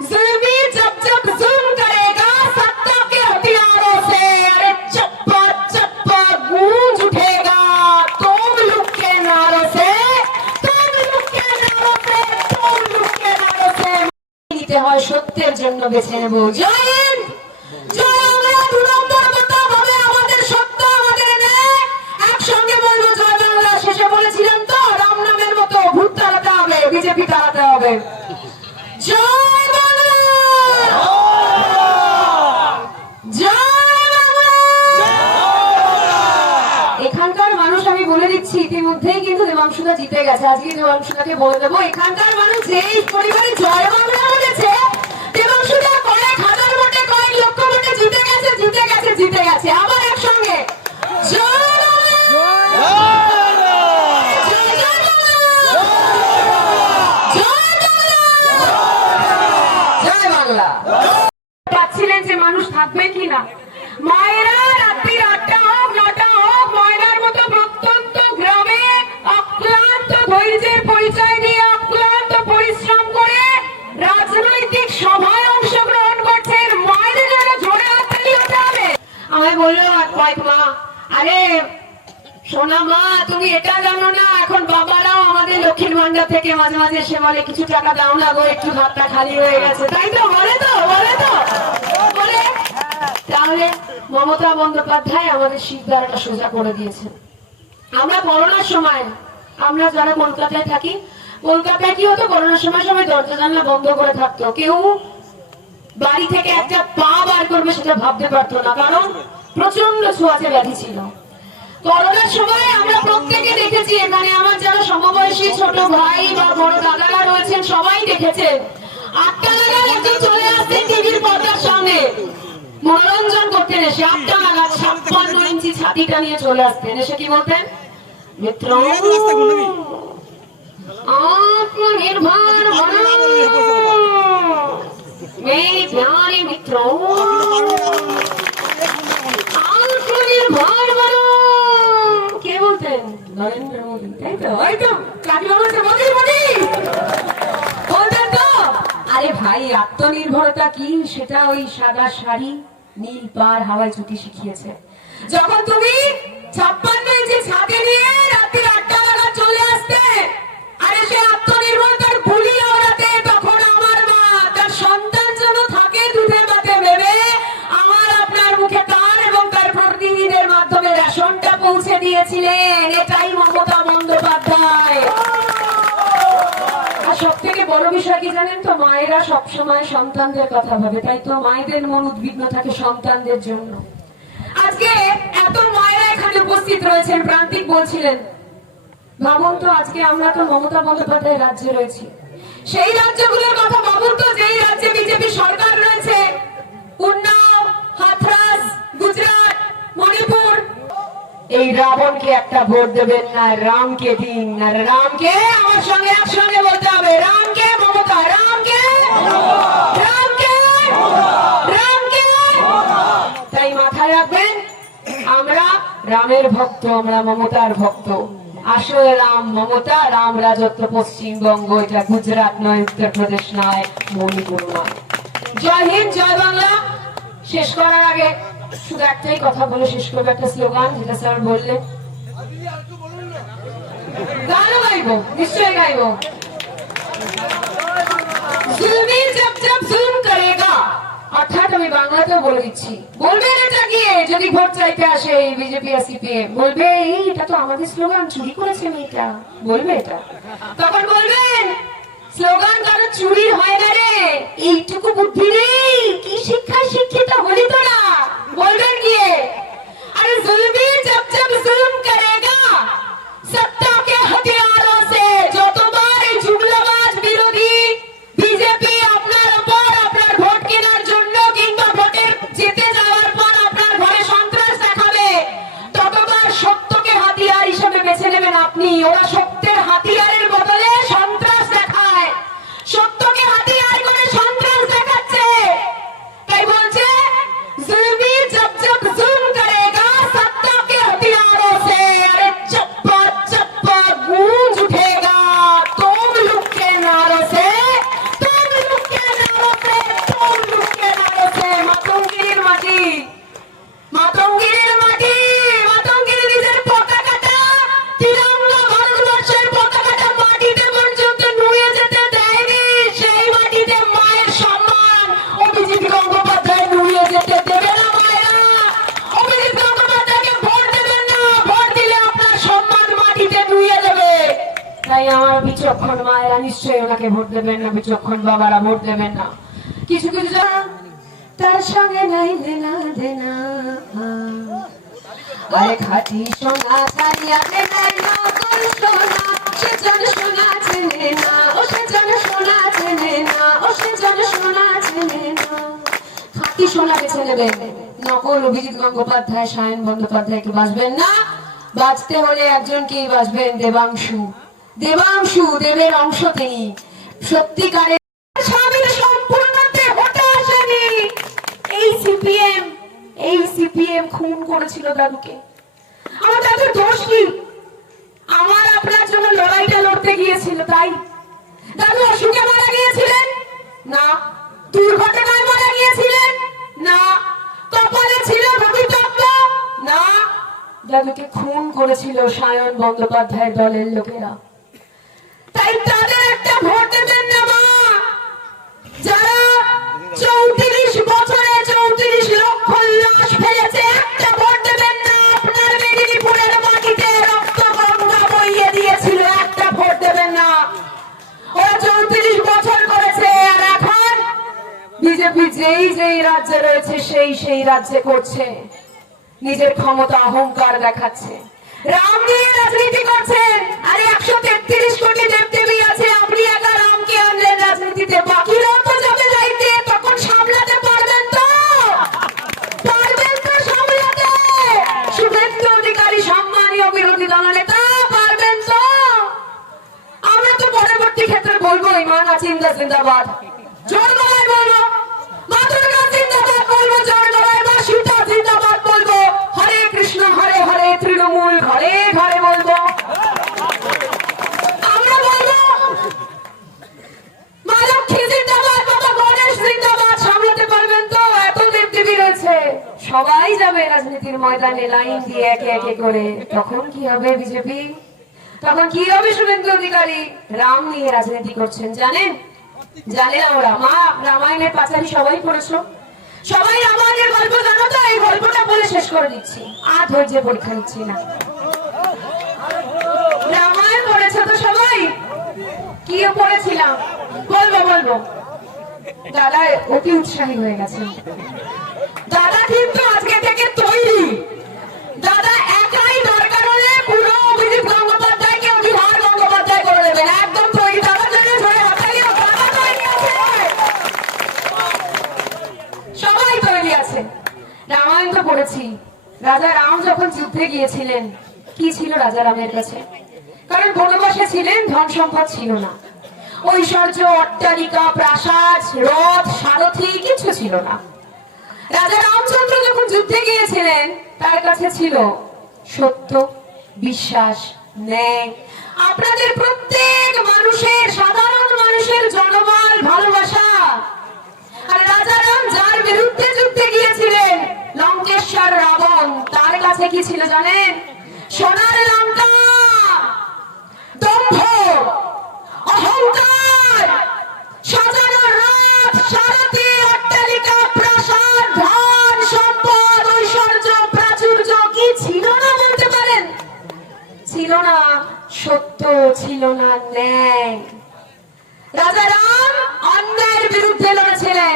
जुल्मी जब जब जुल्म करेगा सत्ता के हथियारों से, अरे चप्पा चप्पा गूंज उठेगा तुम के नारों से, तुम के नारों से, तुम के नारों से। নিতে হয় সত্যের জন্য বেছে নেব। জয় হিন্দ, জয় বাংলা। দুরন্তর মতো ভাবে আমাদের সত্য, আমাদের ন্যায় একসঙ্গে বলবো জয় বাংলা। শেষে বলেছিলাম তো রাম নামের মতো ভূত তাড়াতে হবে, বিজেপি তাড়াতে হবে। জয় বাংলা, জয় বাংলা। এখানকার মানুষ আমি বলে দিচ্ছি ইতিমধ্যেই কিন্তু দেবাংশুদা জিতে গেছে। আজকে দেবাংশুদাকে বলে দেবো এখানকার মানুষ যেই পরিবারে জয় বাংলা বলেছে, দেবাংশুদা কয়েক হাজার ভোটে কয়েক লক্ষ ভোটে জিতে গেছে, জিতে গেছে, জিতে গেছে। আবার একসঙ্গে জয় পাচ্ছিলেন যে মানুষ থাকবে কিনা। মায়েরা রাত্রি ৮টা হোক ৯টা হোক ময়নার মতো প্রত্যন্ত গ্রামে অক্লান্ত ধৈর্যের পরিচয় দিয়ে অক্লান্ত পরিশ্রম করে রাজনৈতিক সভায় অংশগ্রহণ করছেন। মায়েদের জন্য জোরে হাততালি হতে হবে। আমায় বললো কয়েক মা, আরে সোনা মা তুমি এটা জানো না এখন বাবারাও আমাদের লক্ষ্মীর ভান্ডার থেকে মাঝে মাঝে এসে বলে কিছু টাকা দাও না গো, একটু ভাতটা খালি হয়ে গেছে। তাই তো বলে, তো বলে, তো বলে। তাহলে মমতা বন্দ্যোপাধ্যায় আমাদের শিরদাঁড়াটা সোজা করে দিয়েছেন। আমরা করোনার সময়, আমরা যারা কলকাতায় থাকি, কলকাতায় কি হতো করোনার সময় সবাই দরজা জানলা বন্ধ করে থাকতো, কেউ বাড়ি থেকে একটা পা বার করবে সেটা ভাবতে পারতো না, কারণ প্রচন্ড ছোঁয়াচে ব্যাধি ছিল। করোনার সময় আমরা প্রত্যেকে দেখেছি, এখানে আমার যারা সমবয়সী ছোট ভাই বা বড় দাদারা রয়েছেন সবাই দেখেছেন ৮টা নাগাদ একজন চলে আসতেন টিভির পর্দার সামনে মনোরঞ্জন করতেন। এসে ৮টা নাগাদ ৫৬ ইঞ্চি ছাতিটা নিয়ে চলে আসতেন। এসে কি বলতেন, মিত্র আত্মনির্ভর মেরে প্যারে মিত্র আত্মনির্ভর বনো। কে বলতেন, নরেন্দ্র মোদী। তাই তো, ওই তো কাকিমা বলছে মোদী মোদী বলতেন তো। আরে ভাই আত্মনির্ভরতা কি, সেটা ওই সাদা শাড়ি নীল পাড় হাওয়ায় ছুটি শিখিয়েছে। যখন তুমি ৫৬ ইঞ্চি ছাদে নিয়ে রাত্রি ৮টা নাগাদ চলে আসতে, আরে সে আত্মনির্ভরতার বুলি ওড়াতে, তখন আমার মা তার সন্তান যেন থাকে দুধে ভাতে ভেবে আমার আপনার মুখে তার এবং তার প্রতিনিধিদের মাধ্যমে রেশনটা পৌঁছে দিয়েছিলেন। এটাই মমতা বন্দ্যোপাধ্যায়। আর সব থেকে বড় বিষয় কি জানেন তো, মায়েরা সবসময় সন্তানদের কথা ভাবে, তাই তো মায়েদের মন উদ্বিগ্ন থাকে সন্তানদের জন্য। আজকে এত মায়েরা এখানে উপস্থিত রয়েছেন, প্রান্তিক বলছিলেন ভাবুন তো আজকে আমরা তো মমতা বন্দ্যোপাধ্যায় রাজ্যে রয়েছি, সেই রাজ্যগুলোর কথা ভাবুন তো যেই রাজ্যে বিজেপি সরকার রয়েছে, উন্নাও, হাথরাস, গুজরাট, মণিপুর। এই রাবণকে একটা ভোট দেবেন না, রামকে দিন। না রামকে, আমার সঙ্গে একসঙ্গে বলতে হবে, রামকে মমতা, রামকে রামকে রামকে। তাই মাথায় রাখবেন আমরা রামের ভক্ত, আমরা মমতার ভক্ত। আসলে রাম মমতা, রাম রাজত্ব পশ্চিমবঙ্গ, এটা গুজরাট নয়, উত্তরপ্রদেশ নয়, মণিপুর নয়। জয় হিন্দ, জয় বাংলা। শেষ করার আগে শুধু একটাই কথা বলে শেষ করবো, একটা স্লোগান যেটা স্যার বললেন। গানও গাইবো, নিশ্চয়ই গাইবো। जुल्मी जब जब जुल्म करेगा, অর্থাৎ আমি বাংলাতেও বলে দিচ্ছি, বলবেন এটা গিয়ে যদি ভোট চাইতে আসে বিজেপি আর সিপিএম, বলবে এই এটা তো আমাদের স্লোগান, চুরি করেছে মেয়েটা, বলবে এটা। তখন বলবেন স্লোগান কারো চুরি হয় না রে, এইটুকু বুদ্ধি নেই, কি শিক্ষায় শিক্ষিত হলি তোরা, বলবেন গিয়ে। আরে जुल्मी जब जब जुल्म करेगा सत्ता के हथियारों से, যতবার এই জুমলাবাজ বিরোধী বিজেপি আপনার উপর আপনার ভোট কেনার জন্য কিংবা ভোটের জিতে যাওয়ার পর আপনার ঘরে সন্ত্রাস দেখাবে, ততবার সত্যকে হাতিয়ার হিসেবে বেছে নেবেন আপনি। ওরা সত্যের হাতিয়ারের বদলে সন্ত্রাস দেখায়, সত্যকে হাতিয়ার করে সন্ত্রাস দেখাচ্ছে। বিচক্ষণ মায়েরা নিশ্চয়ই ওনাকে ভোট দেবেন না, বিচক্ষণ বাবারা ভোট দেবেন না। কিছু কিছু তার সঙ্গে নাই দেনা দেনা, আরে খাঁটি সোনা ছাড়িয়া দেনাই নকল সোনা, সে যেন সোনা চেনে না, ও সে যেন সোনা চেনে না, ও সে যেন সোনা চেনে না। খাঁটি সোনা বেছে নেবেন, নকল অভিজিৎ গঙ্গোপাধ্যায়, সায়ন বন্দ্যোপাধ্যায়কে বাঁচবেন না। বাঁচতে হলে একজনকেই বাঁচবেন, দেবাংশু। দেবাংশু দেবের অংশ তিনি, সত্যিকারের স্বামীর সম্পূর্ণতে হতে আসেনি। এই সিপিএম খুন করেছিল দাদুকে। আমার দাদুর দোষ কি? আমার আপনার জন্য লড়াইটা লড়তে গিয়েছিল, তাই দাদু অসুখে মারা গিয়েছিলেন না, দুর্ঘটনায় মারা গিয়েছিলেন না, কপালে ছিল ভবিতব্য না, দাদুকে খুন করেছিল সায়ন বন্দ্যোপাধ্যায় দলের লোকেরা। তাই তাদের একটা ভোট দেবেন না মা, যারা 34 বছরে 34 লক্ষ লাশ ফেলেছে। একটা ভোট দেবেন না, আপনার মেদিনীপুরের মাটিতে রক্ত গঙ্গা বইয়ে দিয়েছিল। একটা ভোট দেবেন না, ওরা 34 বছর করেছে, আর এখন বিজেপি যেই রাজ্যে রয়েছে সেই রাজ্যে করছে, নিজের ক্ষমতা অহংকার দেখাচ্ছে, রাম নিয়ে রাজনীতি করছেন। আরে 133 কোটি দেবদেবী আছে, আপনি একা রামকে আনলেন রাজনীতিতে, বাকিরাও তো যাবে যাইতে, তখন সামলাতে পারবেন তো? পারবেন তো সামলাতে? শুভেন্দু অধিকারী সম্মানীয় বিরোধী দলনেতা, পারবেন তো? আমরা তো পরবর্তী ক্ষেত্রে বলবো ইমান জিন্দা জিন্দাবাদ, জোর গলায় বলবো, মা দুর্গা জিন্দাবাদ বলবো, জোর গলায়, মা সীতা জিন্দাবাদ বলবো, হরে কৃষ্ণ হরে হরে তৃণমূল ঘরে ঘরে বলবো। আমরা বলবো মা লক্ষ্মী জিন্দাবাদ, বাবা গণেশ জিন্দাবাদ। সামলাতে পারবেন তো? এত দেবদেবী রয়েছে, সবাই যাবে রাজনীতির ময়দানে লাইন দিয়ে একে একে করে। তখন কি হবে বিজেপি? তখন কি হবে শুভেন্দু অধিকারী? রাম নিয়ে রাজনীতি করছেন, জানেন? জানেন ওরা? মা রামায়ণের পাঁচালী সবাই পড়েছো, সবাই রামায়ণের গল্প জানো তো? এই গল্পটা বলে শেষ করে দিচ্ছি, আর ধৈর্য পরীক্ষা নিচ্ছি না। রামায়ণ পড়েছো তো সবাই? কি পড়েছিলাম বলবো। দাদা অতি উৎসাহী হয়ে গেছে, দাদা কিন্তু আজকে থেকে তৈরি। দাদা একাই দরকার হলে পুরো অভিজিৎ গঙ্গোপাধ্যায়কে অভিহার গঙ্গোপাধ্যায় করে দেবেন, একদম তৈরি। দাদার জন্য ধরে হাতালিও, দাদা তৈরি আছে, সবাই তৈরি আছে। রামায়ণ তো পড়েছি। রাজা রাম যখন যুদ্ধে গিয়েছিলেন, কি ছিল রাজা রামের কাছে? কারণ বনবাসে ছিলেন, ধন সম্পদ ছিল না, ঐশ্বর্য, অট্টালিকা, প্রাসাদ, রথ, সারথি কিছু ছিল না। রাজা রামচন্দ্র যখন যুদ্ধে গিয়েছিলেন, তার কাছে ছিল সত্য, বিশ্বাস, ন্যায়, আপনাদের প্রত্যেক মানুষের, সাধারণ মানুষের জনবল, ভালোবাসা। আর রাজা রাম যার বিরুদ্ধে যুদ্ধে গিয়েছিলেন, লঙ্কেশ্বর রাবণ, তার কাছে কি ছিল জানেন? সোনার লঙ্কা, দম্ভ, অহংকার, সাজানো রথ, সারথি, অট্টালিকা, প্রাসাদ, ধন সম্পদ, ঐশ্বর্য, প্রাচুর্য কি ছিল না বলতে পারেন? ছিল না সত্য, ছিল না ন্যায়। রাজা রাম অন্যায়ের বিরুদ্ধে লড়েছিলেন।